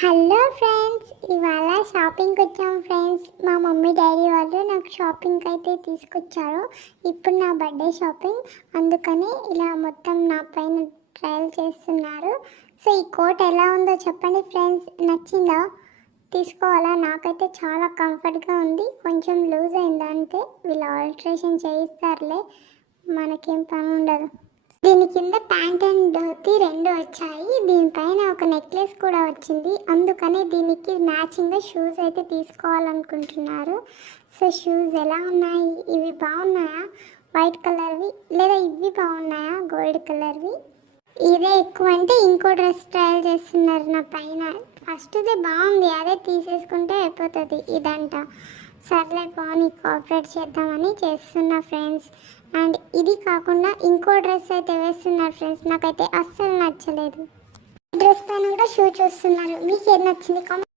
Hello friends, ఇవాళ షాపింగ్కి వచ్చాం ఫ్రెండ్స్. మా మమ్మీ డాడీ వాళ్ళు నాకు షాపింగ్కి అయితే తీసుకొచ్చారు. ఇప్పుడు నా బర్త్డే షాపింగ్, అందుకని ఇలా మొత్తం నా పైన ట్రయల్ చేస్తున్నారు. సో ఈ కోట్ ఎలా ఉందో చెప్పండి ఫ్రెండ్స్, నచ్చిందా? తీసుకోవాలా? నాకైతే చాలా కంఫర్ట్గా ఉంది. కొంచెం లూజ్ అయిందంటే వీళ్ళు ఆల్ట్రేషన్ చేయిస్తారులే, మనకేం పని ఉండదు. దీని కింద ప్యాంట్ అండ్ ధోతి రెండు వచ్చాయి. దీనిపైన ఒక నెక్లెస్ కూడా వచ్చింది. అందుకనే దీనికి మ్యాచింగ్గా షూస్ అయితే తీసుకోవాలనుకుంటున్నారు. సో షూస్ ఎలా ఉన్నాయి? ఇవి బాగున్నాయా వైట్ కలర్వి, లేదా ఇవి బాగున్నాయా గోల్డ్ కలర్వి? ఇదే ఎక్కువ అంటే ఇంకో డ్రెస్ ట్రయల్ చేస్తున్నారు నా పైన. ఫస్ట్దే బాగుంది, అదే తీసేసుకుంటే అయిపోతుంది. ఇదంట సర్లే పోనీ కోఆపరేట్ చేద్దామని చేస్తున్నా ఫ్రెండ్స్. అండ్ ఇది కాకుండా ఇంకో డ్రెస్ అయితే వేస్తున్నారు ఫ్రెండ్స్, నాకైతే అస్సలు నచ్చలేదు. ఈ డ్రెస్ పైన కూడా షూ చూస్తున్నారు. మీకు ఏది నచ్చింది?